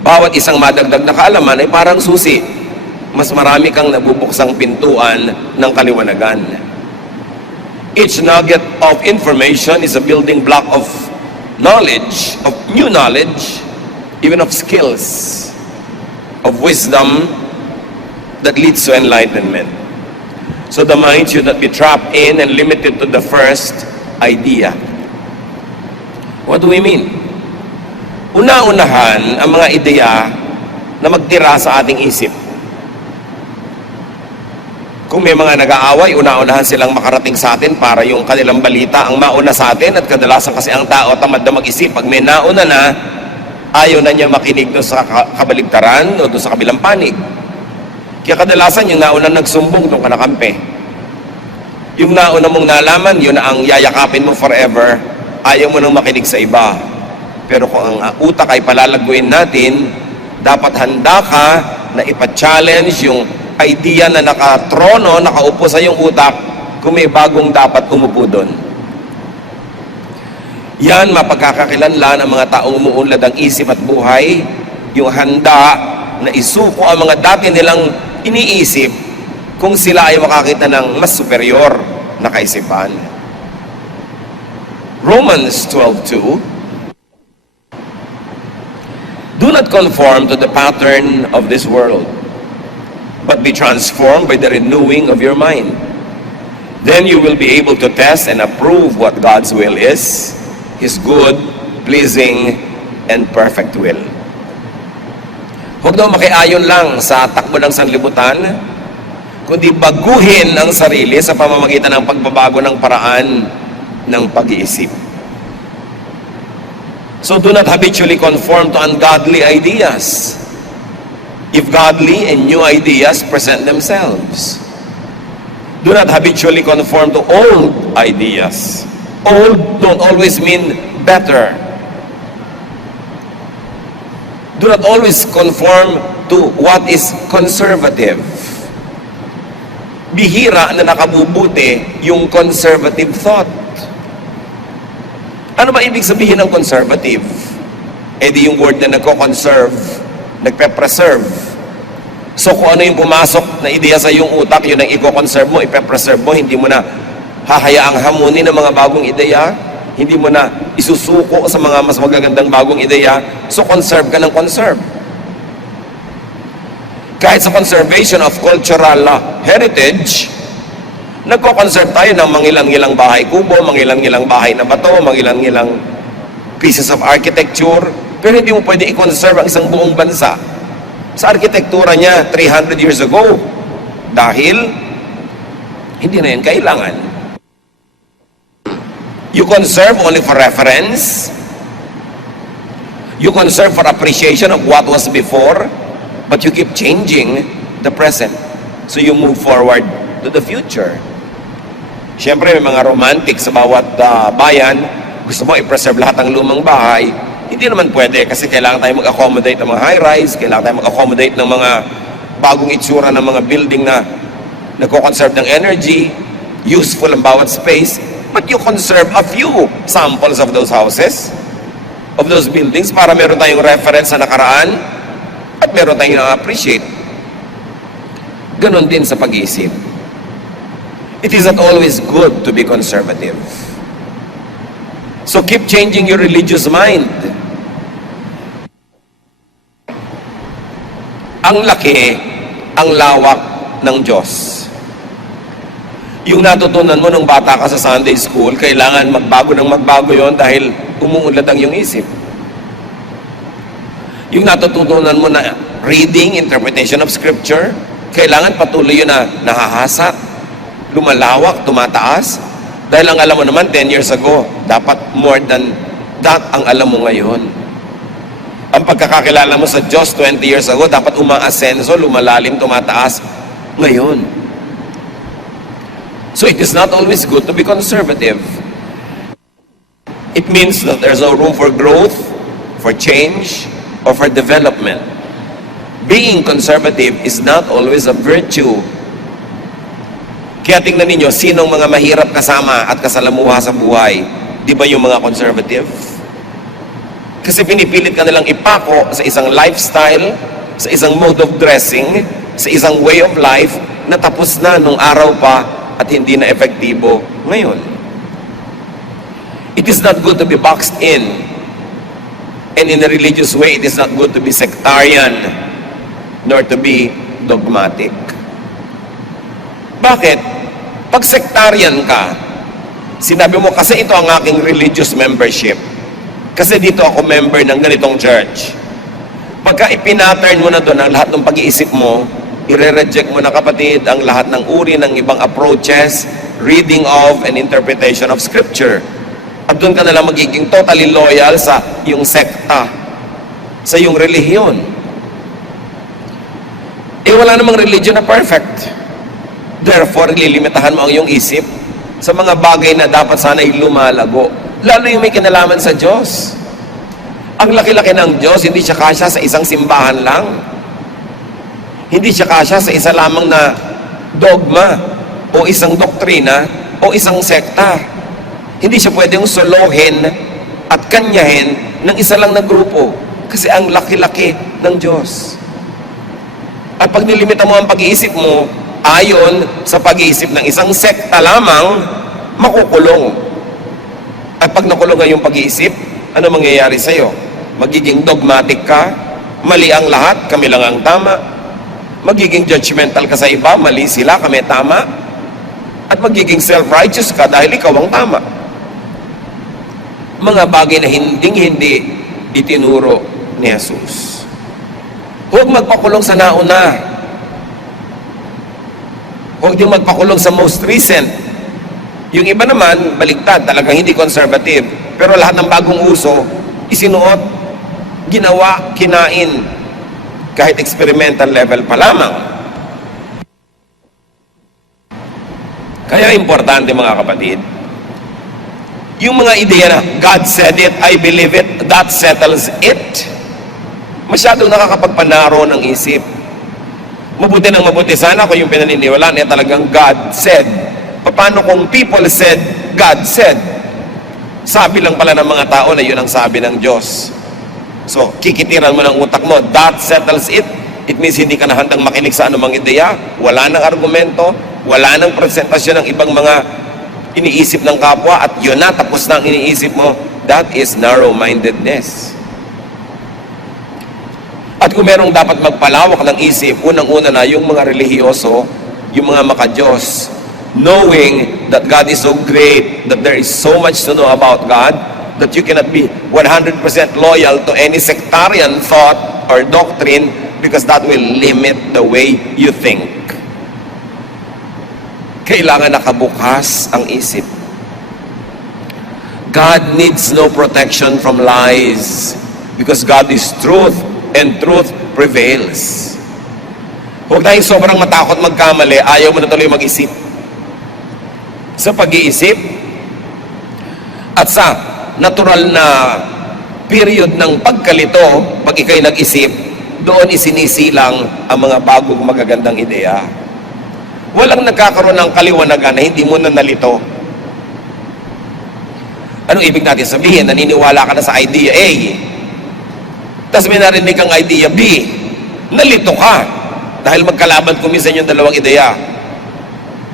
Bawat isang madagdag na kaalaman ay parang susi. Mas marami kang nabubuksang pintuan ng kaliwanagan. Each nugget of information is a building block of knowledge, of new knowledge, even of skills, of wisdom that leads to enlightenment. So the mind should not be trapped in and limited to the first idea. What do we mean? Una-unahan ang mga ideya na magtira sa ating isip. Kung may mga nag-aaway, una-unahan silang makarating sa atin para yung kanilang balita ang mauna sa atin, at kadalasan kasi ang tao tamad na mag-isip. Pag may nauna na, ayaw na niya makinig doon sa kabaligtaran o doon sa kabilang panig. Kaya kadalasan yung nauna nagsumbong doon ka nakampi. Yung nauna mong nalaman, yun ang yayakapin mo forever, ayaw mo nang makinig sa iba. Pero kung ang utak ay palalaguin natin, dapat handa ka na ipa-challenge yung idea na nakatrono, nakaupo sa iyong utak, kung may bagong dapat umupo doon. Yan, mapagkakakilanlan ang mga taong umuunlad ang isip at buhay, yung handa na isuko ang mga dati nilang iniisip kung sila ay makakita ng mas superior na kaisipan. Romans 12:2, do not conform to the pattern of this world, but be transformed by the renewing of your mind. Then you will be able to test and approve what God's will is, His good, pleasing, and perfect will. Huwag daw makiayon lang sa takbo ng sanlibutan, kundi baguhin ang sarili sa pamamagitan ng pagbabago ng paraan ng pag-iisip. So do not habitually conform to ungodly ideas. If godly and new ideas present themselves, do not habitually conform to old ideas. Old don't always mean better. Do not always conform to what is conservative. Bihira na nakabubuti yung conservative thought. Ano ba ibig sabihin ng conservative? Eh di yung word na nagko-conserve, nagpe-preserve. So kung ano yung pumasok na ideya sa iyong utak, yun ang i-conserve mo, ipe-preserve mo, hindi mo na hahayaang hamunin ng mga bagong ideya, hindi mo na isusuko sa mga mas magagandang bagong ideya, so conserve ka ng conserve. Kahit sa conservation of cultural heritage, nagko-conserve tayo ng mangilang-ilang bahay kubo, mangilang-ilang bahay na bato, mangilang-ilang pieces of architecture, pero hindi mo pwede i-conserve ang isang buong bansa sa arkitektura niya 300 years ago dahil hindi na yan kailangan. You conserve only for reference, you conserve for appreciation of what was before, but you keep changing the present, so you move forward to the future. Siyempre, may mga romantic sa bawat bayan, gusto mo i-preserve lahat ng lumang bahay, hindi naman pwede kasi kailangan tayo mag-accommodate ng mga high-rise, kailangan tayo mag-accommodate ng mga bagong itsura ng mga building na nagko-conserve ng energy, useful ang bawat space, but you conserve a few samples of those houses, of those buildings, para meron tayong reference sa nakaraan at meron tayong na-appreciate. Ganon din sa pag-iisip. It is not always good to be conservative. So keep changing your religious mind. Ang laki, ang lawak ng Diyos. Yung natutunan mo nung bata ka sa Sunday school, kailangan magbago ng magbago yon dahil umuunlad ang iyong isip. Yung natutunan mo na reading, interpretation of Scripture, kailangan patuloy yun na nahahasa, lumalawak, tumataas, dahil ang alam mo naman 10 years ago, dapat more than that ang alam mo ngayon. Ang pagkakakilala mo sa Diyos 20 years ago, dapat umaasenso, lumalalim, tumataas ngayon. So it is not always good to be conservative. It means that there's no room for growth, for change, or for development. Being conservative is not always a virtue. Kaya tingnan ninyo, sinong mga mahirap kasama at kasalamuha sa buhay? Di ba yung mga conservative? Kasi pinipilit ka nilang ipako sa isang lifestyle, sa isang mode of dressing, sa isang way of life na tapos na nung araw pa at hindi na epektibo ngayon. It is not good to be boxed in. And in a religious way, it is not good to be sectarian nor to be dogmatic. Bakit? Pag sectarian ka, sinabi mo, kasi ito ang aking religious membership. Kasi dito ako member ng ganitong church. Pagka ipinattern mo na doon ang lahat ng pag-iisip mo, ire-reject mo na, kapatid, ang lahat ng uri ng ibang approaches, reading of and interpretation of Scripture. At doon ka nalang magiging totally loyal sa iyong sekta, sa iyong relihiyon. Eh wala namang religion na perfect. Therefore, lilimitahan mo ang iyong isip sa mga bagay na dapat sana'y lumalago. Lalo yung may kinalaman sa Diyos. Ang laki-laki ng Diyos, hindi siya kasya sa isang simbahan lang. Hindi siya kasya sa isa lamang na dogma o isang doktrina o isang sekta. Hindi siya pwedeng solohin at kanyahin ng isa lang na grupo kasi ang laki-laki ng Diyos. At pag nilimita mo ang pag-iisip mo ayon sa pag-iisip ng isang sekta lamang, makukulong. At pag nakulong yung pag-iisip, ano mangyayari sa'yo? Magiging dogmatic ka, mali ang lahat, kami lang ang tama. Magiging judgmental ka sa iba, mali sila, kami tama. At magiging self-righteous ka dahil ikaw ang tama. Mga bagay na hinding-hindi itinuro ni Jesus. Huwag magpakulong sa nauna. Huwag din magpakulong sa most recent. Yung iba naman, baliktad, talagang hindi conservative. Pero lahat ng bagong uso, isinuot, ginawa, kinain, kahit experimental level pa lamang. Kaya importante, mga kapatid, yung mga ideya na God said it, I believe it, that settles it, masyadong nakakapagpanaro ng isip. Mabuti ng mabuti sana kung yung pinaniniwalaan niya talagang God said. Paano kung people said, God said? Sabi lang pala ng mga tao na yun ang sabi ng Diyos. So, kikitiran mo ng utak mo, that settles it. It means hindi ka na handang makinig sa anumang ideya, wala nang argumento, wala nang presentasyon ng ibang mga iniisip ng kapwa, at yun na, tapos na ang iniisip mo. That is narrow-mindedness. At kung merong dapat magpalawak ng isip, unang-una na yung mga relihiyoso, yung mga maka-Diyos, knowing that God is so great, that there is so much to know about God, that you cannot be 100% loyal to any sectarian thought or doctrine because that will limit the way you think. Kailangan nakabukas ang isip. God needs no protection from lies because God is truth and truth prevails. Huwag tayong sobrang matakot magkamali, ayaw mo na tuloy mag-isip. Sa pag-iisip at sa natural na period ng pagkalito, pag ikaw'y nag-isip, doon isinisilang ang mga bagong magagandang ideya. Walang nagkakaroon ng kaliwanagan na hindi mo na nalito. Anong ibig natin sabihin? Naniniwala ka na sa idea A, tapos may narinig kang idea B, nalito ka dahil magkalaban kuminsan yung dalawang ideya.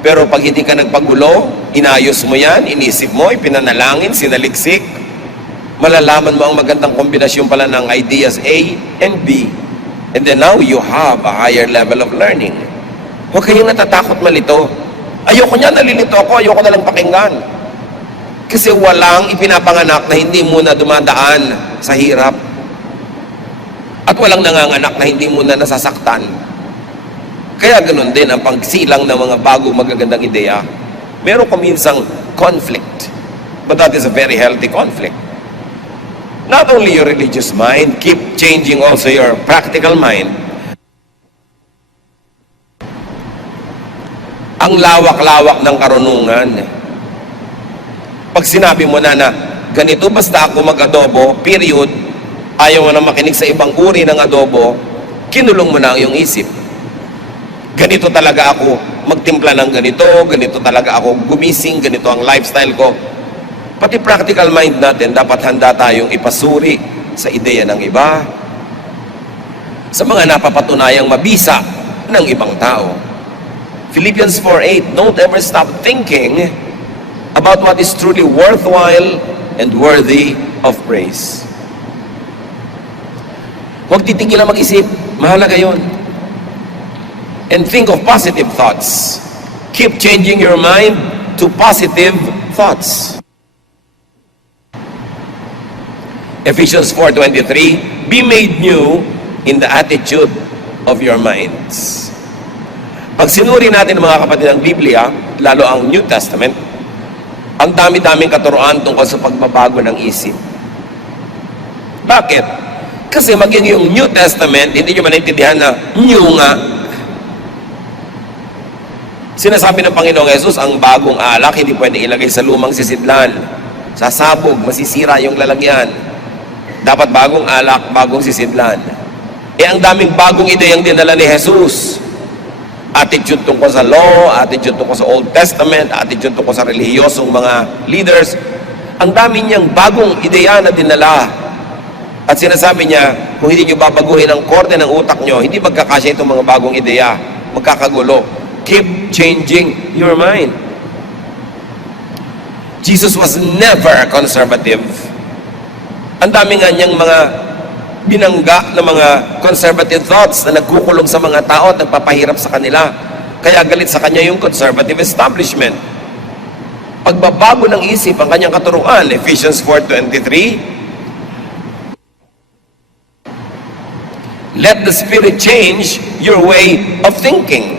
Pero pag hindi ka nagpagulo, inayos mo yan, inisip mo, ipinanalangin, sinaliksik, malalaman mo ang magandang kombinasyon pala ng ideas A and B. And then now you have a higher level of learning. Huwag kayong natatakot malito. Ayoko niya, nalilito ako, ayoko na lang pakinggan. Kasi walang ipinapanganak na hindi muna dumadaan sa hirap. At walang nanganganak na hindi muna nasasaktan. Kaya ganun din ang pagsilang ng mga bagong magagandang ideya. Meron kuminsang conflict. But that is a very healthy conflict. Not only your religious mind, keep changing also your practical mind. Ang lawak-lawak ng karunungan. Pag sinabi mo na ganito basta ako mag-adobo, period, ayaw mo na makinig sa ibang uri ng adobo, kinulong mo na ang iyong isip. Ganito talaga ako magtimpla ng ganito, ganito talaga ako gumising, ganito ang lifestyle ko. Pati practical mind natin, dapat handa tayong ipasuri sa ideya ng iba, sa mga napapatunayang mabisa ng ibang tao. Philippians 4:8, don't ever stop thinking about what is truly worthwhile and worthy of praise. Huwag titigil na mag-isip. Mahalaga yun. And think of positive thoughts. Keep changing your mind to positive thoughts. Ephesians 4:23, be made new in the attitude of your minds. Pag sinuri natin mga kapatid ang Biblia, lalo ang New Testament, ang dami-daming katuruan tungkol sa pagbabago ng isip. Bakit? Kasi maging yung New Testament, hindi nyo maintindihan na new nga. Sinasabi ng Panginoong Yesus, ang bagong alak hindi pwede ilagay sa lumang sisidlan. Sasabog, masisira yung lalagyan. Dapat bagong alak, bagong sisidlan. Ang daming bagong ideyang dinala ni Jesus. Attitude tungkol sa law, attitude tungkol sa Old Testament, attitude tungkol sa relihiyosong mga leaders. Ang dami niyang bagong ideya na dinala. At sinasabi niya, kung hindi niyo babaguhin ang korte ng utak niyo, hindi magkakasya itong mga bagong ideya. Magkakagulo. Keep changing your mind. Jesus was never conservative. Ang dami nga niyang mga binangga ng mga conservative thoughts na nagkukulong sa mga tao at nagpapahirap sa kanila. Kaya galit sa kanya yung conservative establishment. Pagbabago ng isip ang kanyang katuruan, Ephesians 4:23, let the Spirit change your way of thinking.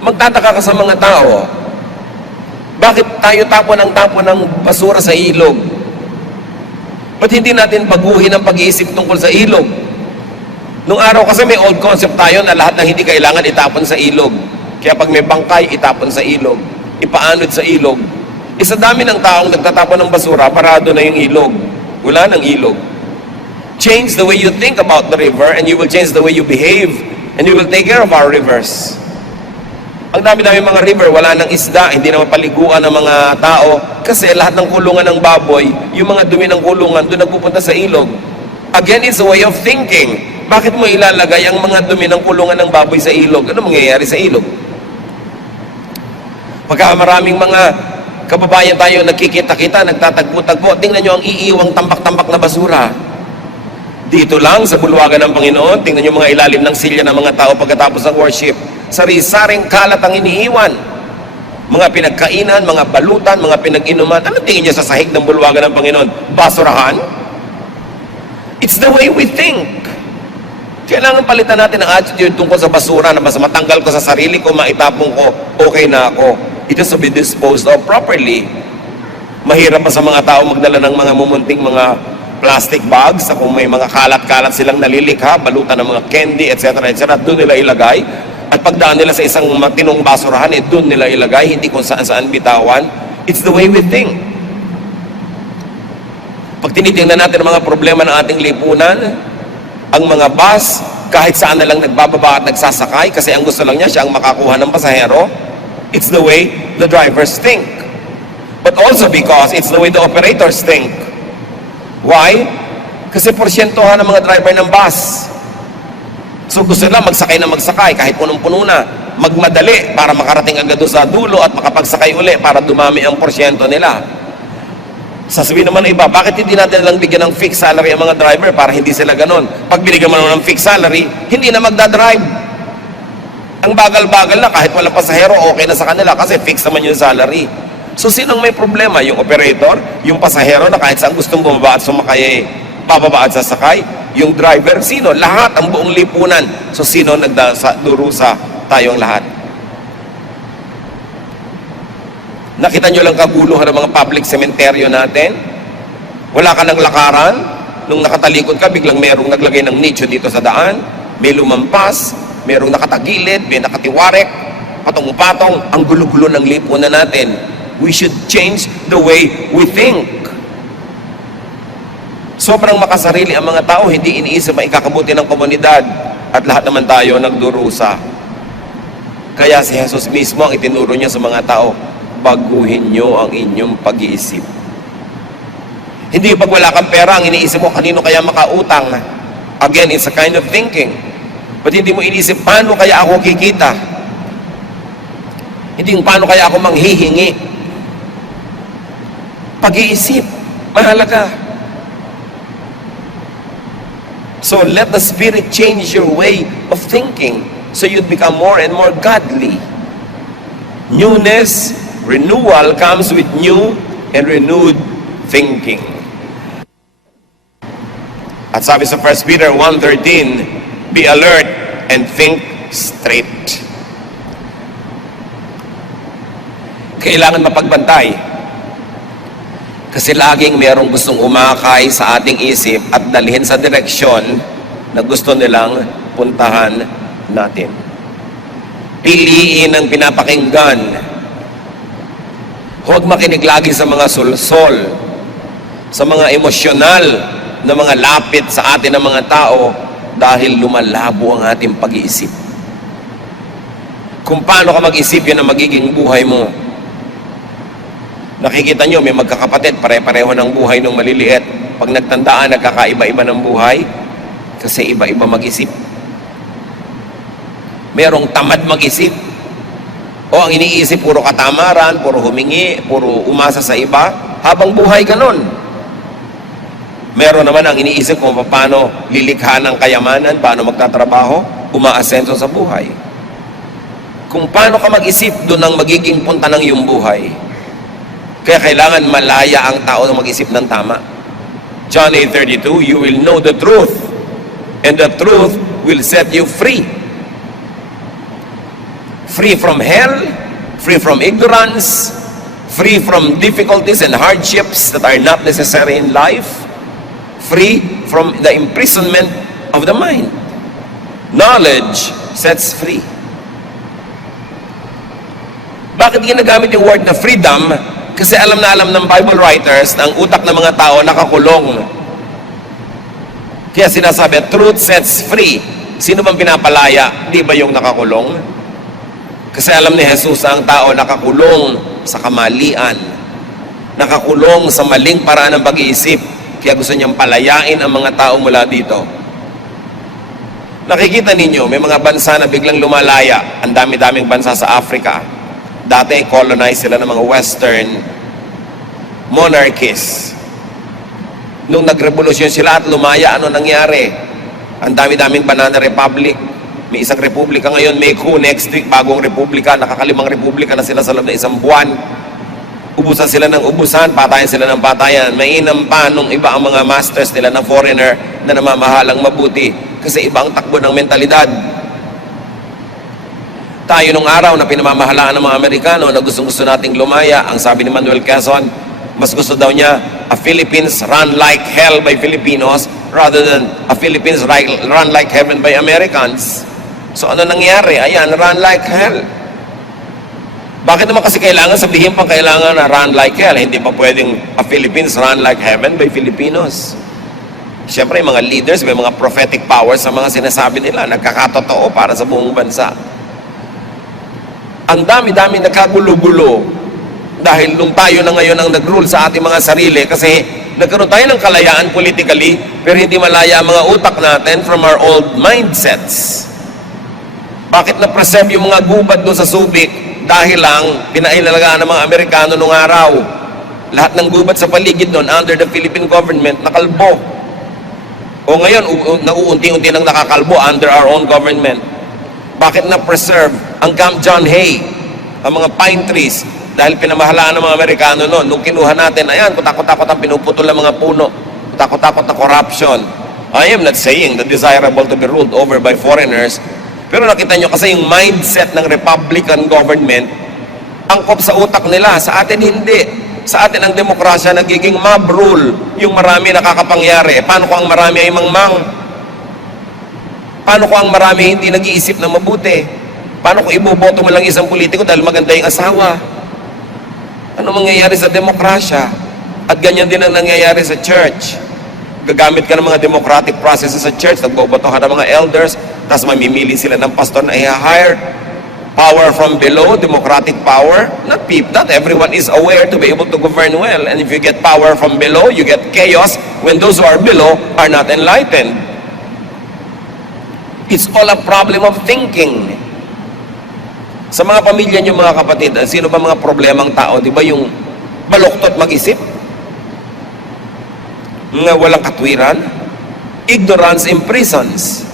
Magtataka ka sa mga tao, bakit tayo tapon ng basura sa ilog? Ba't hindi natin baguhin ang pag-iisip tungkol sa ilog? Nung araw kasi may old concept tayo na lahat ng hindi kailangan itapon sa ilog. Kaya pag may bangkay, itapon sa ilog. Ipaanod sa ilog. Sa dami ng taong nagtatapon ng basura, parado na yung ilog. Wala ng ilog. Change the way you think about the river and you will change the way you behave and you will take care of our rivers. Ang dami-dami mga river, wala nang isda, hindi na mapaliguan ng mga tao kasi lahat ng kulungan ng baboy, yung mga dumi ng kulungan, doon nagpupunta sa ilog. Again, it's a way of thinking. Bakit mo ilalagay ang mga dumi ng kulungan ng baboy sa ilog? Ano mangyayari sa ilog? Pagka maraming mga kababayan tayo nagkikita-kita, nagtatagpo-tagpo, tingnan nyo ang iiwang tambak-tambak na basura. Dito lang sa bulwagan ng Panginoon, tingnan nyo mga ilalim ng silya ng mga tao pagkatapos ng worship. Sari-saring kalat ang iniiwan. Mga pinagkainan, mga balutan, mga pinag-inuman. Ano tingin niya sa sahig ng bulwagan ng Panginoon? Basurahan? It's the way we think. Kailangan palitan natin ang attitude tungkol sa basura na mas matanggal ko sa sarili ko, maitapong ko, okay na ako. It has to be disposed of properly. Mahirap pa sa mga tao magdala ng mga mumunting mga plastic bags, kung may mga kalat-kalat silang nalilikha, balutan ng mga candy, etc., etc., doon nila ilagay. At pagdaan nila sa isang matinong basurahan, doon nila ilagay, hindi kung saan-saan bitawan. It's the way we think. Pag tinitingnan natin ang mga problema ng ating lipunan, ang mga bus, kahit saan na lang nagbababa at nagsasakay, kasi ang gusto lang niya, siya ang makakuha ng pasahero, it's the way the drivers think. But also because it's the way the operators think. Why? Kasi porsyentohan ng mga driver ng bus. So gusto nila magsakay na magsakay kahit punong-puno na. Magmadali para makarating agad doon sa dulo at makapagsakay uli para dumami ang porsyento nila. Sasabihin naman ng iba, bakit hindi natin lang bigyan ng fixed salary ang mga driver para hindi sila ganon? Pag binigyan mo naman ng fixed salary, hindi na magdadrive. Ang bagal-bagal na kahit walang pasahero, okay na sa kanila kasi fixed naman yung salary. So sinong may problema? Yung operator, yung pasahero na kahit saan gustong bumaba at sumakay, bababa at sasakay, yung driver, sino? Lahat, ang buong lipunan. So sino nagdurusa? Tayong lahat. Nakita nyo lang kaguluhan ng mga public cemetery natin? Wala ka ng lakaran? Nung nakatalikod ka, biglang merong naglagay ng nicho dito sa daan, may lumampas, merong nakatagilid, may nakatiwarek, patong-patong, ang gulo-gulo ng lipunan natin. We should change the way we think. Sobrang makasarili ang mga tao, hindi iniisip ang ikakabuti ng komunidad at lahat naman tayo nagdurusa. Kaya si Jesus mismo ang itinuro niya sa mga tao, baguhin nyo ang inyong pag-iisip. Hindi pag wala kang pera, ang iniisip mo, kanino kaya makautang? Again, it's a kind of thinking. But hindi mo iniisip, paano kaya ako kikita? Hindi yung paano kaya ako manghihingi. Pag-iisip, mahalaga. So let the Spirit change your way of thinking so you'd become more and more godly. Newness, renewal comes with new and renewed thinking. At sabi sa 1 Peter 1:13, be alert and think straight. Kailangan mapagbantay. Kasi laging mayroong gustong umakay sa ating isip at dalhin sa direksyon na gusto nilang puntahan natin. Piliin ang pinapakinggan. Huwag makinig lagi sa mga sulsol, sa mga emosyonal na mga lapit sa atin ng mga tao dahil lumalabo ang ating pag-iisip. Kung paano ka mag-isip, yan ang magiging buhay mo. Nakikita nyo, may magkakapatid, pare-pareho ng buhay nung maliliit. Pag nagtandaan, nagkakaiba-iba ng buhay kasi iba-iba mag-isip. Merong tamad mag-isip. O ang iniisip, puro katamaran, puro humingi, puro umasa sa iba, habang buhay ka nun. Meron naman ang iniisip kung paano lilikha ng kayamanan, paano magtatrabaho, umaasenso sa buhay. Kung paano ka mag-isip, doon ang magiging punta ng iyong buhay. Kaya kailangan malaya ang tao na mag-isip ng tama. John 8:32, you will know the truth, and the truth will set you free. Free from hell, free from ignorance, free from difficulties and hardships that are not necessary in life, free from the imprisonment of the mind. Knowledge sets free. Bakit ginagamit yung word na freedom? Kasi alam na alam ng Bible writers na ang utak ng mga tao nakakulong. Kaya sinasabi, truth sets free. Sino bang pinapalaya? Di ba yung nakakulong? Kasi alam ni Jesus ang tao nakakulong sa kamalian. Nakakulong sa maling paraan ng pag-iisip. Kaya gusto niyang palayain ang mga tao mula dito. Nakikita ninyo, may mga bansa na biglang lumalaya. Ang dami-daming bansa sa Africa. Dati, colonized sila ng mga Western monarchies. Nung nagrevolusyon sila at lumaya, ano nangyari? Ang dami-daming banana republic. May isang republika ngayon, may coup next week, bagong republika, nakakalimang republika na sila sa loob na isang buwan. Ubusan sila ng ubusan, patayan sila ng patayan. Mainam pa nung iba ang mga masters nila na foreigner na namamahalang mabuti. Kasi iba ang takbo ng mentalidad. Tayo nung araw na pinamamahalaan ng mga Amerikano na gustong-gusto nating lumaya, ang sabi ni Manuel Quezon, mas gusto daw niya a Philippines run like hell by Filipinos rather than a Philippines run like heaven by Americans. So ano nangyari? Ayan, run like hell. Bakit naman kasi kailangan sabihin pang kailangan na run like hell? Hindi pa pwedeng a Philippines run like heaven by Filipinos. Siyempre, mga leaders, may mga prophetic powers sa mga sinasabi nila, nagkakatotoo para sa buong bansa. Ang dami-dami nagkagulo-gulo dahil nung tayo na ngayon ang nag-rule sa ating mga sarili kasi nagkaroon tayo ng kalayaan politically pero hindi malaya ang mga utak natin from our old mindsets. Bakit na-preserve yung mga gubad doon sa Subic? Dahil lang, pinailalagaan ng mga Amerikano nung araw. Lahat ng gubat sa paligid doon, under the Philippine government, nakalbo. O ngayon, nauunti-unti nang nakakalbo under our own government. Bakit na-preserve ang Camp John Hay, ang mga pine trees, dahil pinamahalaan ng mga Amerikano noon. Nung kinuha natin, ayan, kutakot-takot ang pinuputol ng mga puno. Kutakot-takot na corruption. I am not saying that desirable to be ruled over by foreigners. Pero nakita nyo kasi yung mindset ng Republican government, angkop sa utak nila. Sa atin hindi. Sa atin ang demokrasya nagiging mob rule. Yung marami nakakapangyari. Paano kung ang marami ay mangmang? Paano kung ang marami hindi nag-iisip na mabuti? Paano kung iboboto mo lang isang politiko dahil maganda yung asawa? Ano mangyayari sa demokrasya? At ganyan din ang nangyayari sa church. Gagamit ka ng mga democratic processes sa church, nagboboto ka ng mga elders, tapos mamimili sila ng pastor na i-hire. Power from below, democratic power. Not everyone is aware to be able to govern well. And if you get power from below, you get chaos when those who are below are not enlightened. It's all a problem of thinking. Sa mga pamilya niyo mga kapatid, sino ba mga problemang tao? Di ba yung baluktot mag-isip? Nga walang katwiran? Ignorance imprisons.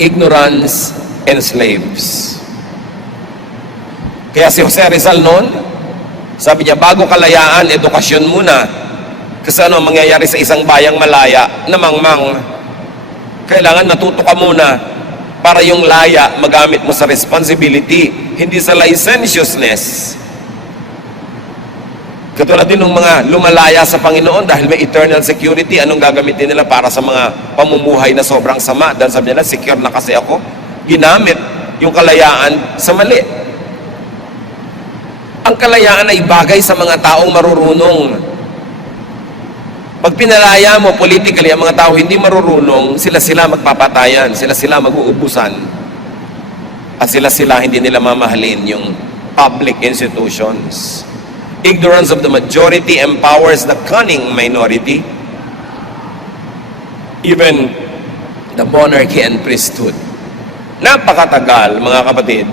Ignorance enslaves. Kaya si Jose Rizal noon, sabi niya, bago kalayaan, edukasyon muna. Kasi ano ang mangyayari sa isang bayang malaya na mangmang? Kailangan natuto ka muna para yung laya magamit mo sa responsibility, hindi sa licentiousness. Katulad din ng mga lumalaya sa Panginoon dahil may eternal security, anong gagamitin nila para sa mga pamumuhay na sobrang sama? Dahil sabi nila, secure na kasi ako. Ginamit yung kalayaan sa mali. Ang kalayaan ay bagay sa mga taong marurunong. Pag pinalaya mo politically ang mga tao hindi marurunong, sila magpapatayan, sila mag-uubusan. At sila hindi nila mamahalin yung public institutions. Ignorance of the majority empowers the cunning minority. Even the monarchy and priesthood. Napakatagal, mga kapatid,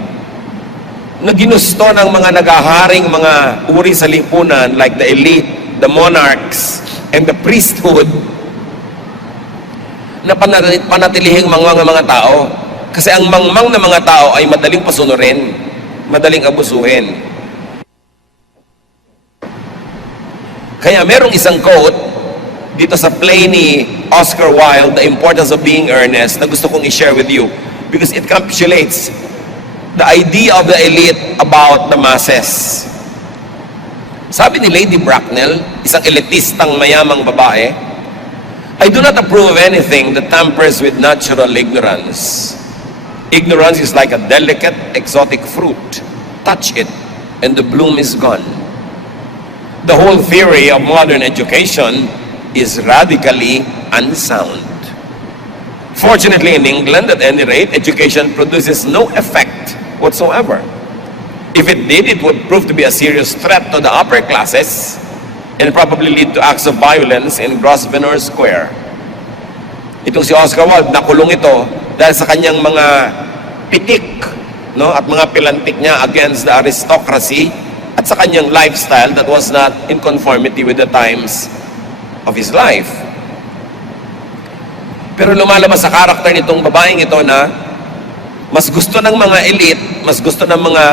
na ginusto ng mga nagaharing mga uri sa lipunan like the elite, the monarchs, and the priesthood na panatilihing mangmang ng mga tao. Kasi ang mangmang ng mga tao ay madaling pasunurin, madaling abusuhin. Kaya merong isang quote dito sa play ni Oscar Wilde, The Importance of Being Earnest, na gusto kong i-share with you because it encapsulates the idea of the elite about the masses. Sabi ni Lady Bracknell, isang elitistang mayamang babae, I do not approve of anything that tampers with natural ignorance. Ignorance is like a delicate, exotic fruit. Touch it, and the bloom is gone. The whole theory of modern education is radically unsound. Fortunately, in England, at any rate, education produces no effect whatsoever. If it did, it would prove to be a serious threat to the upper classes and probably lead to acts of violence in Grosvenor Square. Itong si Oscar Wilde, nakulong ito dahil sa kanyang mga pitik, no, at mga pilantik niya against the aristocracy at sa kanyang lifestyle that was not in conformity with the times of his life. Pero lumalabas sa karakter nitong babaeng ito na mas gusto ng mga elite, mas gusto ng mga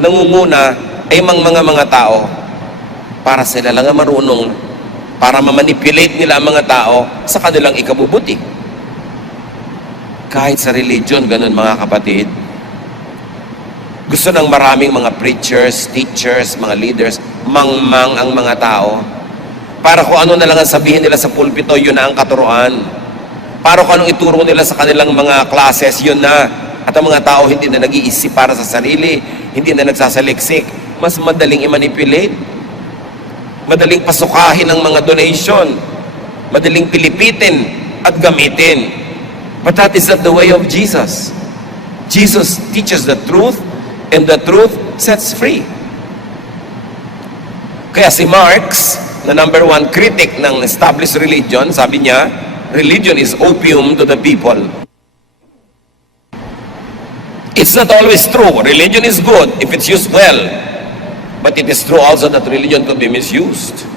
nangunguna ay mga tao para sila lang ang marunong, para mamanipulate nila ang mga tao sa kanilang ikabubuti. Kahit sa religion, ganun mga kapatid. Gusto ng maraming mga preachers, teachers, mga leaders, mangmang ang mga tao. Para kung ano na lang ang sabihin nila sa pulpito, yun na ang katuruan. Para kung anong ituro nila sa kanilang mga classes, yun na. At ang mga tao hindi na nag-iisip para sa sarili, hindi na nagsasaliksik. Mas madaling i-manipulate. Madaling pasukahin ang mga donation. Madaling pilipitin at gamitin. But that is not the way of Jesus. Jesus teaches the truth, and the truth sets free. Kaya si Marx, na number one critic ng established religion, sabi niya, religion is opium to the people. It's not always true. Religion is good if it's used well. But it is true also that religion could be misused.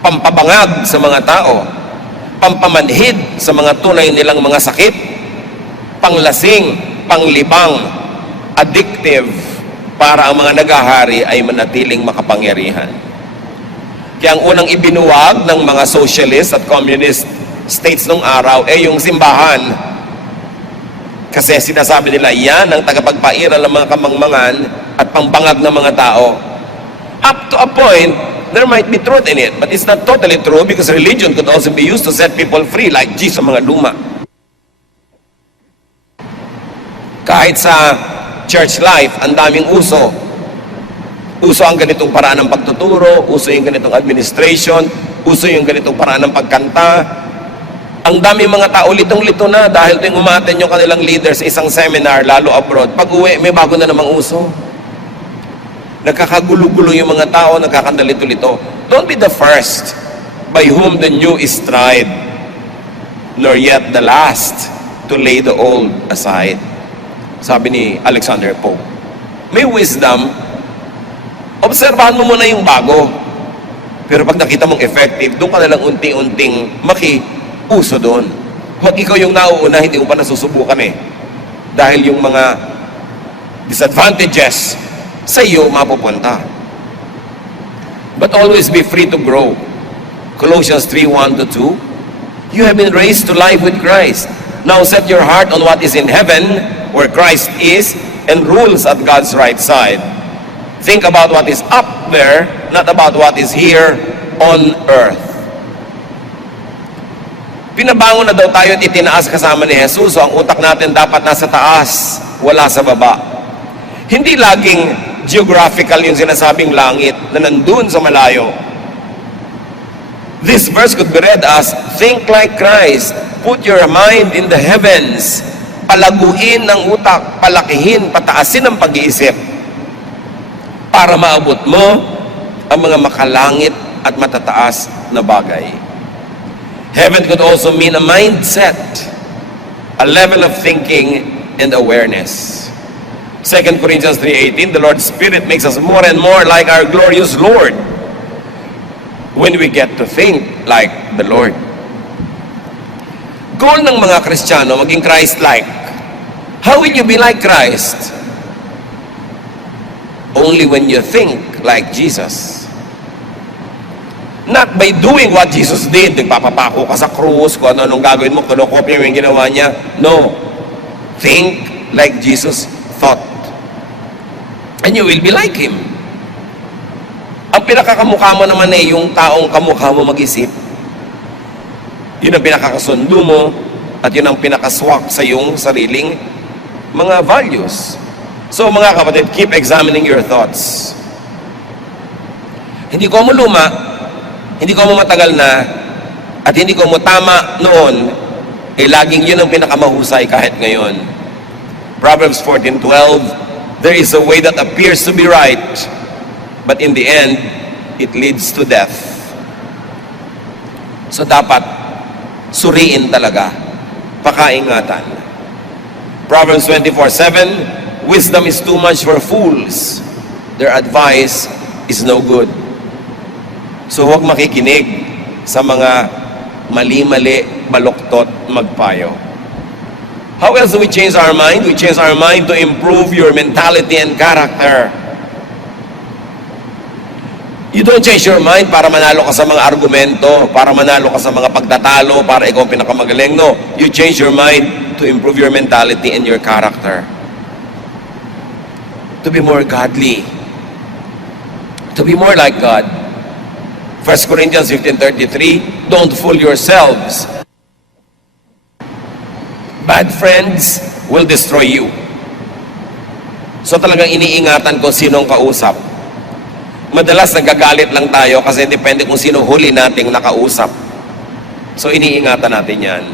Pampabangag sa mga tao. Pampamanhid sa mga tunay nilang mga sakit. Panglasing, panglibang, addictive, para ang mga nagahari ay manatiling makapangyarihan. Kaya ang unang ibinuwag ng mga socialist at communist states nung araw ay yung simbahan. Kasi sinasabi nila, yan ang tagapagpairal ng mga kamangmangan at pambangag ng mga tao. Up to a point, there might be truth in it, but it's not totally true because religion could also be used to set people free like Jesus sa mga luma. Kahit sa church life, ang daming uso. Uso ang ganitong paraan ng pagtuturo, uso yung ganitong administration, uso yung ganitong paraan ng pagkanta. Ang dami mga tao litong-lito na dahil tuwing umaten yung kanilang leader sa isang seminar, lalo abroad, pag uwi, may bago na namang uso. Nagkakagulo-gulo yung mga tao, nagkakandalito-lito. Don't be the first by whom the new is tried, nor yet the last to lay the old aside. Sabi ni Alexander Pope. May wisdom, obserbahan mo muna yung bago. Pero pag nakita mong effective, doon ka nalang unti-unting uso doon. Huwag ikaw yung nauuna, hindi mo pa nasusubukan eh. Dahil yung mga disadvantages sa iyo mapupunta. But always be free to grow. Colossians 3:1-2. You have been raised to life with Christ. Now set your heart on what is in heaven, where Christ is and rules at God's right side. Think about what is up there, not about what is here on earth. Pinabangon na daw tayo at itinaas kasama ni Jesus, so ang utak natin dapat nasa taas, wala sa baba. Hindi laging geographical yung sinasabing langit na nandun sa malayo. This verse could be read as, think like Christ, put your mind in the heavens, palaguin ng utak, palakihin, pataasin ang pag-iisip, para maabot mo ang mga makalangit at matataas na bagay. Heaven could also mean a mindset, a level of thinking and awareness. 2 Corinthians 3:18, the Lord's Spirit makes us more and more like our glorious Lord when we get to think like the Lord. Goal ng mga Kristiyano, maging Christ-like. How will you be like Christ? Only when you think like Jesus. Not by doing what Jesus did, nagpapapako ka sa krus, kung ano-anong gagawin mo, kinokopya mo yung ginawa niya. No. Think like Jesus thought. And you will be like Him. Ang pinakakamukha mo naman eh, yung taong kamukha mo mag-isip. Yun ang pinakakasundo mo, at yun ang pinakaswak sa iyong sariling mga values. So mga kapatid, keep examining your thoughts. Hindi ko mo luma, hindi ko mo matagal na, at hindi ko mo tama noon, laging yun ang pinakamahusay kahit ngayon. Proverbs 14:12, there is a way that appears to be right, but in the end, it leads to death. So dapat, suriin talaga, pakaingatan. Proverbs 24:7, wisdom is too much for fools, their advice is no good. So huwag makikinig sa mga mali-mali, baluktot, magpayo. How else do we change our mind? We change our mind to improve your mentality and character. You don't change your mind para manalo ka sa mga argumento, para manalo ka sa mga pagtatalo, para ikaw pinakamagaling. No, you change your mind to improve your mentality and your character. To be more godly. To be more like God. 1 Corinthians 15:33, don't fool yourselves. Bad friends will destroy you. So talagang iniingatan ko sinong kausap. Madalas nagagalit lang tayo kasi depende kung sino huli nating nakausap. So iniingatan natin yan.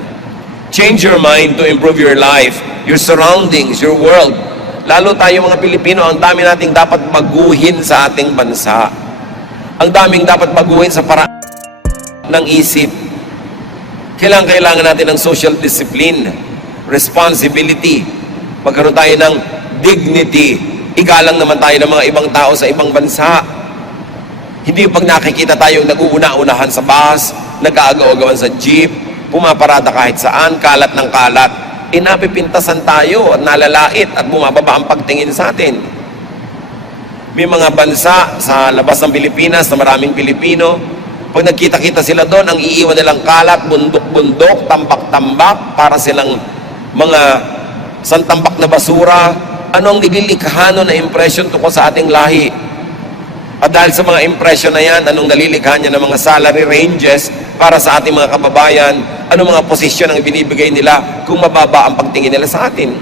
Change your mind to improve your life, your surroundings, your world. Lalo tayo mga Pilipino, ang dami nating dapat baguhin sa ating bansa. Ang daming dapat baguhin sa paraan ng isip. Kailangan natin ng social discipline, responsibility, magkaroon tayo ng dignity, igalang naman tayo ng mga ibang tao sa ibang bansa. Hindi pag nakikita tayong nag-uuna-unahan sa bus, nag-aagaw-agawan sa jeep, pumaparada kahit saan, kalat ng kalat, napipintasan tayo at nalalait at bumababa ang pagtingin sa atin. May mga bansa sa labas ng Pilipinas na maraming Pilipino, pag nagkita-kita sila doon, ang iiwan nilang kalat, bundok-bundok, tambak-tambak, para silang mga santambak na basura. Ano ang nililikha na impression tungkol sa ating lahi? At dahil sa mga impression na yan, anong nalilikha niya ng mga salary ranges para sa ating mga kababayan, anong mga posisyon ang binibigay nila kung mababa ang pagtingin nila sa atin?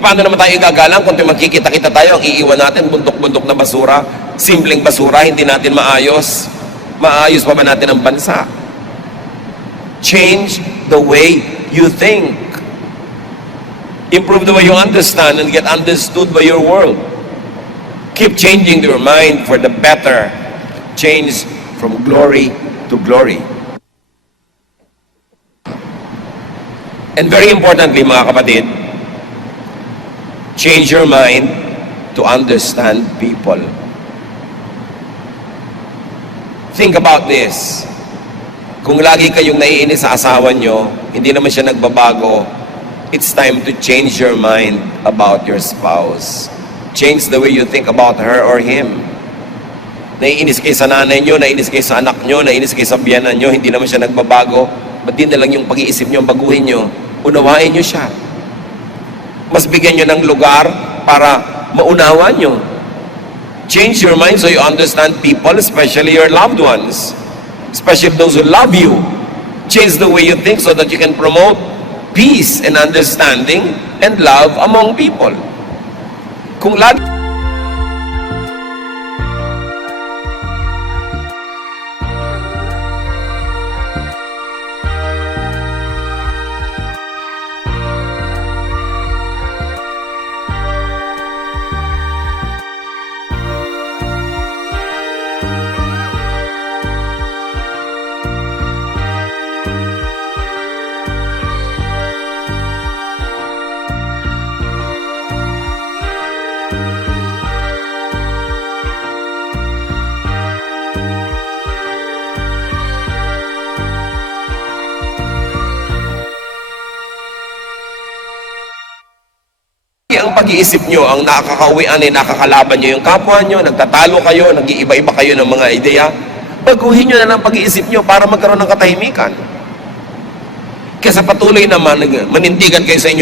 Paano naman tayo gagalang kung magkikita-kita tayo, ang iiwan natin, bundok-bundok na basura, simpleng basura, hindi natin maayos. Maayos pa ba natin ang bansa? Change the way you think. Improve the way you understand and get understood by your world. Keep changing your mind for the better. Change from glory to glory. And very importantly, mga kapatid, change your mind to understand people. Think about this. Kung lagi kayong naiinis sa asawa nyo, hindi naman siya nagbabago, it's time to change your mind about your spouse. Change the way you think about her or him. Naiinis kayo sa nanay nyo, naiinis kayo sa anak nyo, naiinis kayo sa biyanan nyo, hindi naman siya nagbabago, ba't din na lang yung pag-iisip nyo, baguhin nyo, unawain nyo siya. Mas bigyan nyo ng lugar para maunawa nyo. Change your mind so you understand people, especially your loved ones. Especially those who love you. Change the way you think so that you can promote peace and understanding and love among people. Kung lagi ang pag-iisip nyo, ang nakakauwian ay nakakalaban nyo yung kapwa nyo, nagtatalo kayo, nag-iiba-iba kayo ng mga ideya, baguhin nyo na ng pag-iisip nyo para magkaroon ng katahimikan. Kesa patuloy naman, manindigan kayo sa inyo